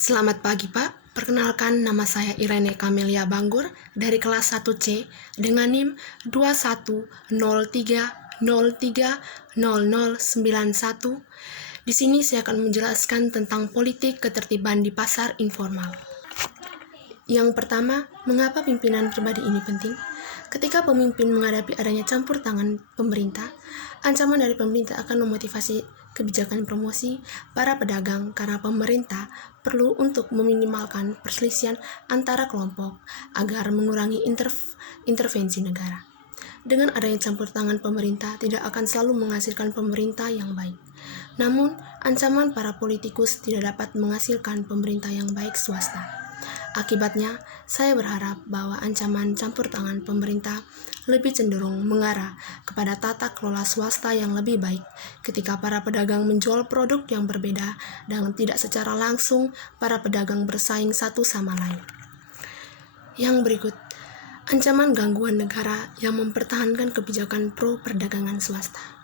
Selamat pagi Pak, perkenalkan nama saya Irene Camelia Banggur dari kelas 1C dengan NIM 2103030091. Di sini saya akan menjelaskan tentang politik ketertiban di pasar informal. Yang pertama, mengapa pimpinan pribadi ini penting? Ketika pemimpin menghadapi adanya campur tangan pemerintah, ancaman dari pemerintah akan memotivasi kebijakan promosi para pedagang karena pemerintah perlu untuk meminimalkan perselisihan antara kelompok agar mengurangi intervensi negara. Dengan adanya campur tangan pemerintah tidak akan selalu menghasilkan pemerintah yang baik. Namun, ancaman para politikus tidak dapat menghasilkan pemerintah yang baik swasta. Akibatnya, saya berharap bahwa ancaman campur tangan pemerintah lebih cenderung mengarah kepada tata kelola swasta yang lebih baik ketika para pedagang menjual produk yang berbeda dan tidak secara langsung para pedagang bersaing satu sama lain. Yang berikut, ancaman gangguan negara yang mempertahankan kebijakan pro perdagangan swasta.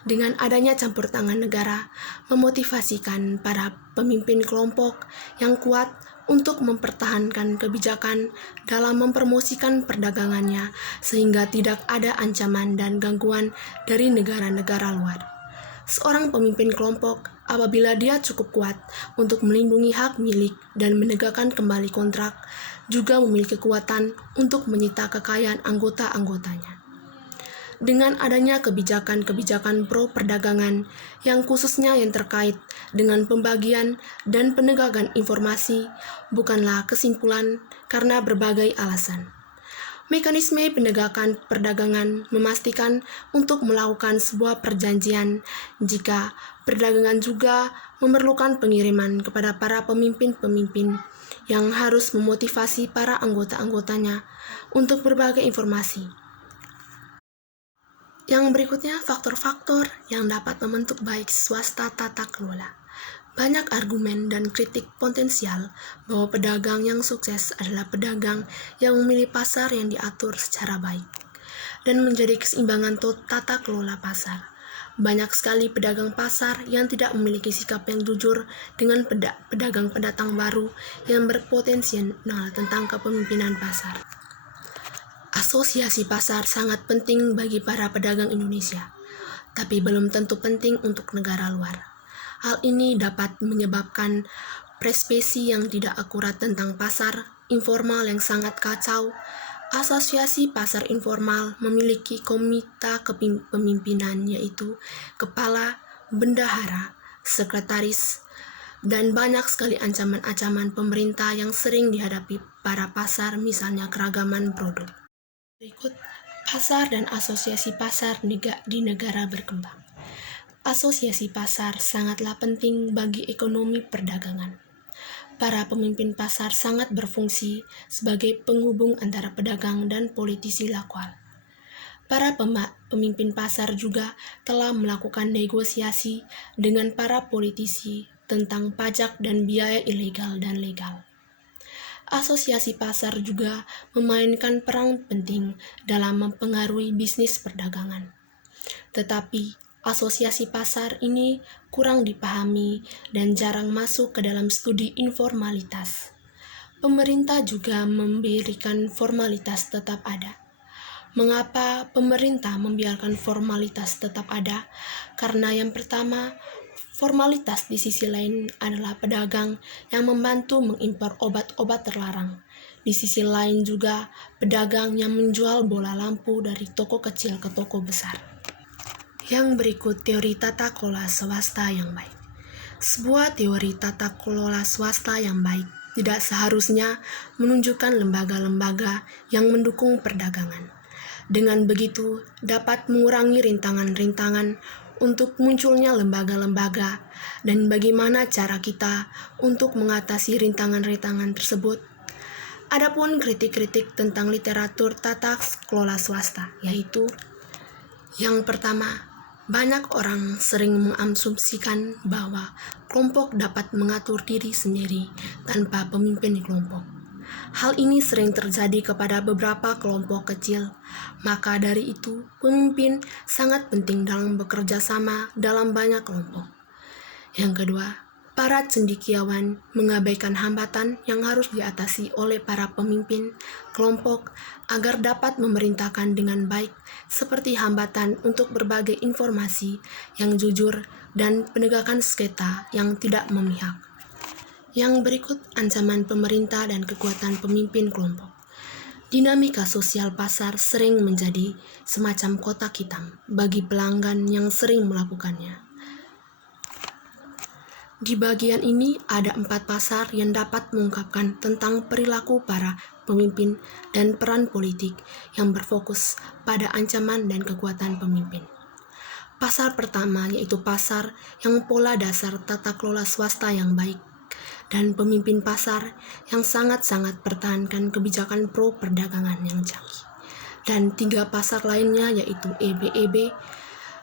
Dengan adanya campur tangan negara, memotivasikan para pemimpin kelompok yang kuat untuk mempertahankan kebijakan dalam mempromosikan perdagangannya sehingga tidak ada ancaman dan gangguan dari negara-negara luar. Seorang pemimpin kelompok, apabila dia cukup kuat untuk melindungi hak milik dan menegakkan kembali kontrak, juga memiliki kekuatan untuk menyita kekayaan anggota-anggotanya. Dengan adanya kebijakan-kebijakan pro perdagangan yang khususnya yang terkait dengan pembagian dan penegakan informasi bukanlah kesimpulan karena berbagai alasan. Mekanisme penegakan perdagangan memastikan untuk melakukan sebuah perjanjian jika perdagangan juga memerlukan pengiriman kepada para pemimpin-pemimpin yang harus memotivasi para anggota-anggotanya untuk berbagai informasi. Yang berikutnya, faktor-faktor yang dapat membentuk baik swasta tata kelola. Banyak argumen dan kritik potensial bahwa pedagang yang sukses adalah pedagang yang memilih pasar yang diatur secara baik dan menjadi keseimbangan tata kelola pasar. Banyak sekali pedagang pasar yang tidak memiliki sikap yang jujur dengan pedagang pendatang baru yang berpotensial tentang kepemimpinan pasar. Asosiasi pasar sangat penting bagi para pedagang Indonesia, tapi belum tentu penting untuk negara luar. Hal ini dapat menyebabkan persepsi yang tidak akurat tentang pasar informal yang sangat kacau. Asosiasi pasar informal memiliki komite kepemimpinan yaitu kepala, bendahara, sekretaris, dan banyak sekali ancaman-ancaman pemerintah yang sering dihadapi para pasar, misalnya keragaman produk. Berikut, pasar dan asosiasi pasar di negara berkembang. Asosiasi pasar sangatlah penting bagi ekonomi perdagangan. Para pemimpin pasar sangat berfungsi sebagai penghubung antara pedagang dan politisi lokal. Para pemimpin pasar juga telah melakukan negosiasi dengan para politisi tentang pajak dan biaya ilegal dan legal. Asosiasi pasar juga memainkan peran penting dalam mempengaruhi bisnis perdagangan. Tetapi, asosiasi pasar ini kurang dipahami dan jarang masuk ke dalam studi informalitas. Pemerintah juga memberikan formalitas tetap ada. Mengapa pemerintah membiarkan formalitas tetap ada? Karena yang pertama, formalitas di sisi lain adalah pedagang yang membantu mengimpor obat-obat terlarang. Di sisi lain juga pedagang yang menjual bola lampu dari toko kecil ke toko besar. Yang berikut teori tata kelola swasta yang baik. Sebuah teori tata kelola swasta yang baik tidak seharusnya menunjukkan lembaga-lembaga yang mendukung perdagangan. Dengan begitu dapat mengurangi rintangan-rintangan untuk munculnya lembaga-lembaga dan bagaimana cara kita untuk mengatasi rintangan-rintangan tersebut. Adapun kritik-kritik tentang literatur tata kelola swasta, yaitu yang pertama, banyak orang sering mengasumsikan bahwa kelompok dapat mengatur diri sendiri tanpa pemimpin kelompok. Hal ini sering terjadi kepada beberapa kelompok kecil, maka dari itu pemimpin sangat penting dalam bekerja sama dalam banyak kelompok. Yang kedua, Para cendekiawan mengabaikan hambatan yang harus diatasi oleh para pemimpin kelompok agar dapat memerintahkan dengan baik, seperti hambatan untuk berbagai informasi yang jujur dan penegakan sengketa yang tidak memihak. Yang berikut ancaman pemerintah dan kekuatan pemimpin kelompok. Dinamika sosial pasar sering menjadi semacam kotak hitam bagi pelanggan yang sering melakukannya. Di bagian ini ada 4 pasar yang dapat mengungkapkan tentang perilaku para pemimpin dan peran politik yang berfokus pada ancaman dan kekuatan pemimpin. Pasar pertama yaitu pasar yang pola dasar tata kelola swasta yang baik dan pemimpin pasar yang sangat-sangat pertahankan kebijakan pro perdagangan yang canggih. Dan 3 pasar lainnya yaitu EBEB,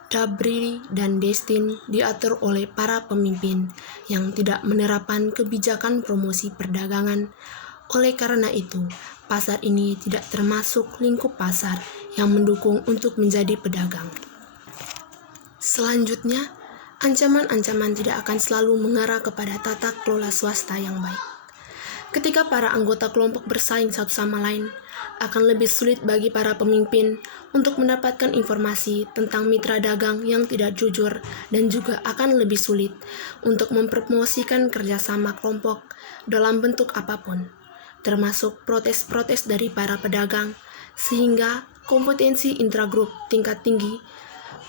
Dabri, dan Destin diatur oleh para pemimpin yang tidak menerapkan kebijakan promosi perdagangan. Oleh karena itu, pasar ini tidak termasuk lingkup pasar yang mendukung untuk menjadi pedagang. Selanjutnya, ancaman-ancaman tidak akan selalu mengarah kepada tata kelola swasta yang baik. Ketika para anggota kelompok bersaing satu sama lain, akan lebih sulit bagi para pemimpin untuk mendapatkan informasi tentang mitra dagang yang tidak jujur dan juga akan lebih sulit untuk mempromosikan kerjasama kelompok dalam bentuk apapun, termasuk protes-protes dari para pedagang, sehingga kompetensi intragrup tingkat tinggi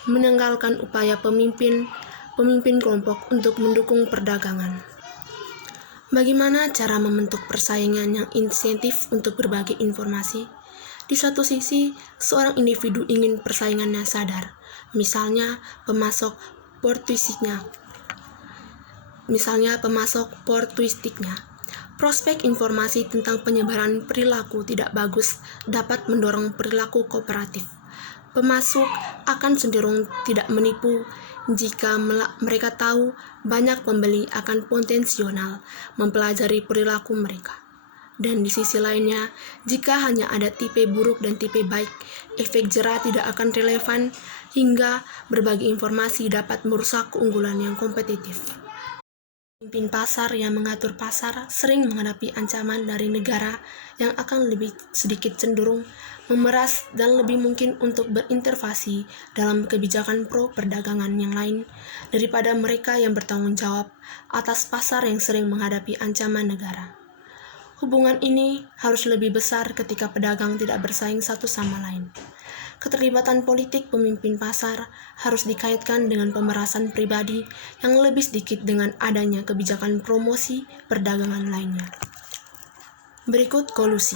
menanggalkan upaya pemimpin kelompok untuk mendukung perdagangan. Bagaimana cara membentuk persaingan yang insentif untuk berbagi informasi? Di satu sisi, seorang individu ingin persaingannya sadar, misalnya pemasok portuistiknya. Prospek informasi tentang penyebaran perilaku tidak bagus dapat mendorong perilaku kooperatif. Pemasok akan cenderung tidak menipu jika mereka tahu banyak pembeli akan potensial mempelajari perilaku mereka. Dan di sisi lainnya, jika hanya ada tipe buruk dan tipe baik, efek jera tidak akan relevan hingga berbagi informasi dapat merusak keunggulan yang kompetitif. Pemimpin pasar yang mengatur pasar sering menghadapi ancaman dari negara yang akan lebih sedikit cenderung memeras dan lebih mungkin untuk berintervensi dalam kebijakan pro perdagangan yang lain daripada mereka yang bertanggung jawab atas pasar yang sering menghadapi ancaman negara. Hubungan ini harus lebih besar ketika pedagang tidak bersaing satu sama lain. Keterlibatan politik pemimpin pasar harus dikaitkan dengan pemerasan pribadi yang lebih sedikit dengan adanya kebijakan promosi perdagangan lainnya. Berikut kolusi.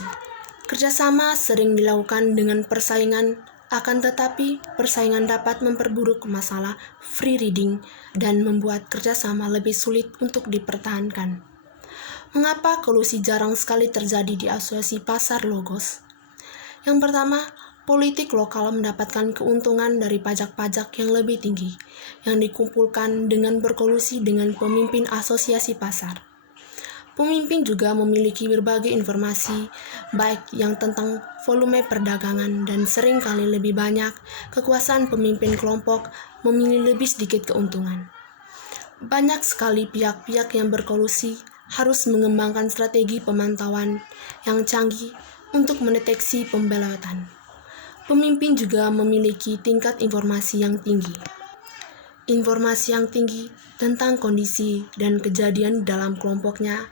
Kerjasama sering dilakukan dengan persaingan, akan tetapi persaingan dapat memperburuk masalah free riding dan membuat kerjasama lebih sulit untuk dipertahankan. Mengapa kolusi jarang sekali terjadi di asosiasi pasar Logos? Yang pertama, politik lokal mendapatkan keuntungan dari pajak-pajak yang lebih tinggi yang dikumpulkan dengan berkolusi dengan pemimpin asosiasi pasar. Pemimpin juga memiliki berbagai informasi, baik yang tentang volume perdagangan dan seringkali lebih banyak, kekuasaan pemimpin kelompok memilih lebih sedikit keuntungan. Banyak sekali pihak-pihak yang berkolusi harus mengembangkan strategi pemantauan yang canggih untuk mendeteksi pembelotan. Pemimpin juga memiliki tingkat informasi yang tinggi. Informasi yang tinggi tentang kondisi dan kejadian dalam kelompoknya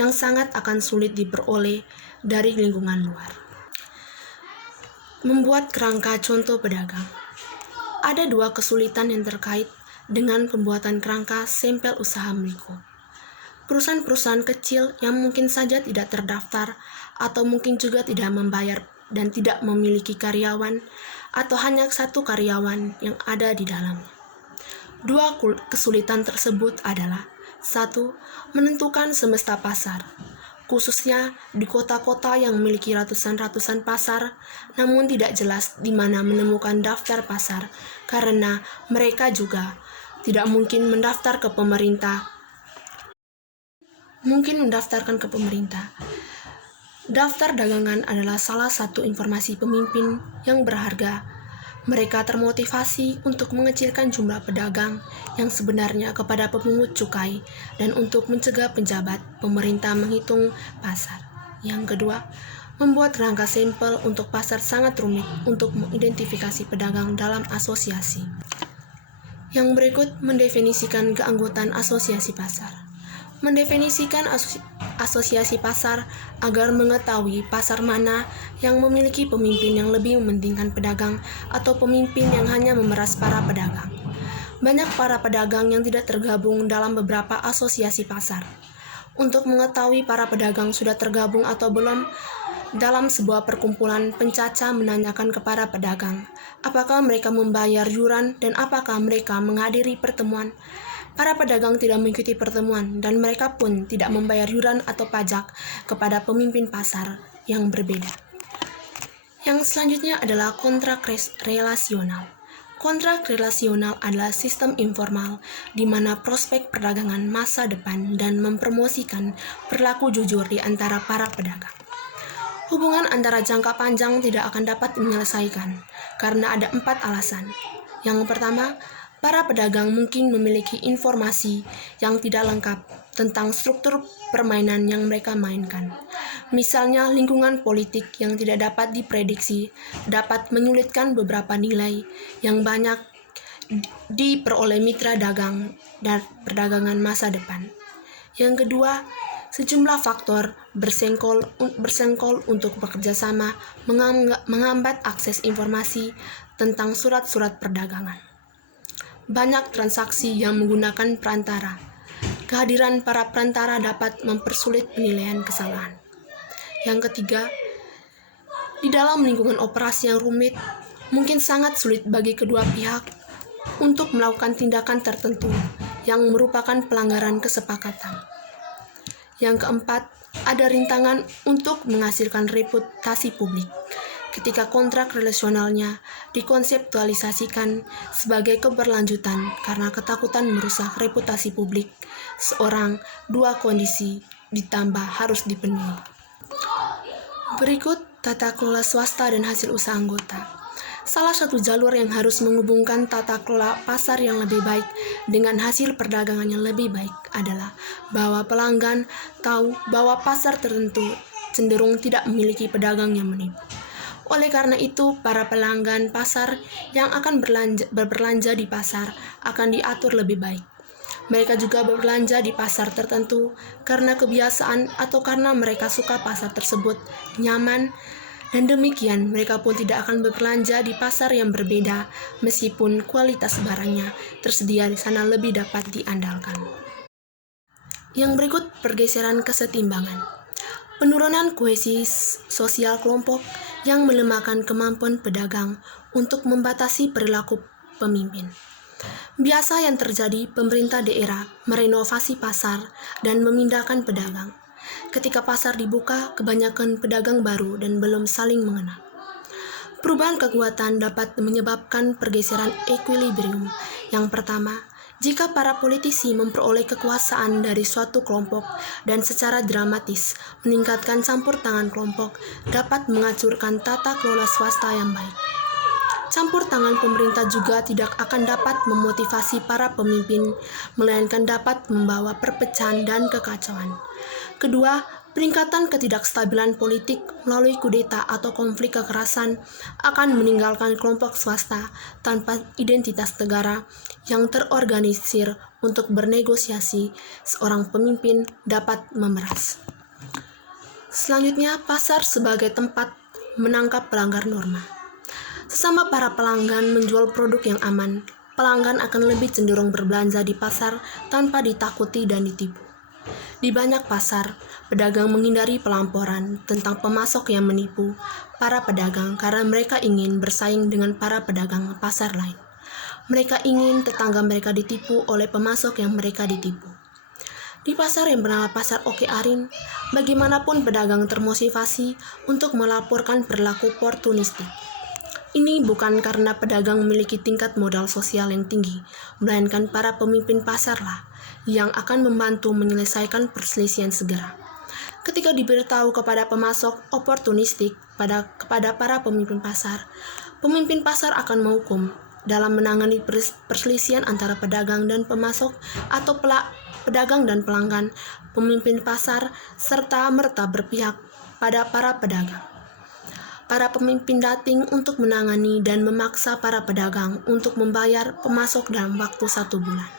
yang sangat akan sulit diperoleh dari lingkungan luar. Membuat kerangka contoh pedagang. Ada 2 kesulitan yang terkait dengan pembuatan kerangka sampel usaha mikro. Perusahaan-perusahaan kecil yang mungkin saja tidak terdaftar atau mungkin juga tidak membayar dan tidak memiliki karyawan atau hanya 1 karyawan yang ada di dalamnya. 2 kesulitan tersebut adalah 1. Menentukan semesta pasar, khususnya di kota-kota yang memiliki ratusan pasar, namun tidak jelas di mana menemukan daftar pasar, karena mereka juga tidak mungkin mendaftarkan ke pemerintah. Daftar dagangan adalah salah satu informasi pemimpin yang berharga. Mereka termotivasi untuk mengecilkan jumlah pedagang yang sebenarnya kepada pemungut cukai dan untuk mencegah pejabat pemerintah menghitung pasar. Yang kedua, membuat rangka sampel untuk pasar sangat rumit untuk mengidentifikasi pedagang dalam asosiasi. Yang berikut mendefinisikan keanggotaan asosiasi pasar. Mendefinisikan asosiasi pasar agar mengetahui pasar mana yang memiliki pemimpin yang lebih mementingkan pedagang atau pemimpin yang hanya memeras para pedagang. Banyak para pedagang yang tidak tergabung dalam beberapa asosiasi pasar. Untuk mengetahui para pedagang sudah tergabung atau belum dalam sebuah perkumpulan, pencaca menanyakan kepada pedagang, apakah mereka membayar yuran dan apakah mereka menghadiri pertemuan. Para pedagang tidak mengikuti pertemuan dan mereka pun tidak membayar yuran atau pajak kepada pemimpin pasar yang berbeda. Yang selanjutnya adalah kontrak relasional. Kontrak relasional adalah sistem informal di mana prospek perdagangan masa depan dan mempromosikan perilaku jujur di antara para pedagang. Hubungan antara jangka panjang tidak akan dapat menyelesaikan karena ada 4 alasan. Yang pertama, para pedagang mungkin memiliki informasi yang tidak lengkap tentang struktur permainan yang mereka mainkan. Misalnya, lingkungan politik yang tidak dapat diprediksi dapat menyulitkan beberapa nilai yang banyak diperoleh mitra dagang dan perdagangan masa depan. Yang kedua, sejumlah faktor bersengkol untuk bekerja sama menghambat akses informasi tentang surat-surat perdagangan. Banyak transaksi yang menggunakan perantara. Kehadiran para perantara dapat mempersulit penilaian kesalahan. Yang ketiga, di dalam lingkungan operasi yang rumit, mungkin sangat sulit bagi kedua pihak untuk melakukan tindakan tertentu yang merupakan pelanggaran kesepakatan. Yang keempat, ada rintangan untuk menghasilkan reputasi publik. Ketika kontrak relasionalnya dikonseptualisasikan sebagai keberlanjutan karena ketakutan merusak reputasi publik, dua kondisi ditambah harus dipenuhi. Berikut tata kelola swasta dan hasil usaha anggota. Salah satu jalur yang harus menghubungkan tata kelola pasar yang lebih baik dengan hasil perdagangan yang lebih baik adalah bahwa pelanggan tahu bahwa pasar tertentu cenderung tidak memiliki pedagang yang menipu. Oleh karena itu, para pelanggan pasar yang akan berbelanja di pasar akan diatur lebih baik. Mereka juga berbelanja di pasar tertentu karena kebiasaan atau karena mereka suka pasar tersebut nyaman, dan demikian mereka pun tidak akan berbelanja di pasar yang berbeda meskipun kualitas barangnya tersedia di sana lebih dapat diandalkan. Yang berikut pergeseran kesetimbangan. Penurunan kohesi sosial kelompok yang melemahkan kemampuan pedagang untuk membatasi perilaku pemimpin. Biasa yang terjadi, pemerintah daerah merenovasi pasar dan memindahkan pedagang. Ketika pasar dibuka, kebanyakan pedagang baru dan belum saling mengenal. Perubahan kekuatan dapat menyebabkan pergeseran ekuilibrium. Yang pertama, jika para politisi memperoleh kekuasaan dari suatu kelompok dan secara dramatis meningkatkan campur tangan kelompok, dapat menghancurkan tata kelola swasta yang baik. Campur tangan pemerintah juga tidak akan dapat memotivasi para pemimpin, melainkan dapat membawa perpecahan dan kekacauan. Kedua, peningkatan ketidakstabilan politik melalui kudeta atau konflik kekerasan akan meninggalkan kelompok swasta tanpa identitas negara yang terorganisir untuk bernegosiasi. Seorang pemimpin dapat memeras. Selanjutnya, pasar sebagai tempat menangkap pelanggar norma. Sesama para pelanggan menjual produk yang aman, pelanggan akan lebih cenderung berbelanja di pasar tanpa ditakuti dan ditipu. Di banyak pasar, pedagang menghindari pelamporan tentang pemasok yang menipu para pedagang karena mereka ingin bersaing dengan para pedagang pasar lain. Mereka ingin tetangga mereka ditipu oleh pemasok yang mereka ditipu. Di pasar yang bernama Pasar Oke Arin, bagaimanapun pedagang termotivasi untuk melaporkan perilaku oportunistik. Ini bukan karena pedagang memiliki tingkat modal sosial yang tinggi, melainkan para pemimpin pasarlah yang akan membantu menyelesaikan perselisihan segera. Ketika diberitahu kepada pemasok oportunistik kepada para pemimpin pasar, Pemimpin pasar akan menghukum dalam menangani perselisihan antara pedagang dan pemasok atau pedagang dan pelanggan. Pemimpin pasar serta merta berpihak pada para pedagang. Para pemimpin dating untuk menangani dan memaksa para pedagang untuk membayar pemasok dalam waktu 1 bulan.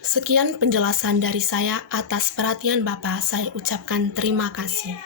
Sekian penjelasan dari saya. Atas perhatian Bapak, saya ucapkan terima kasih.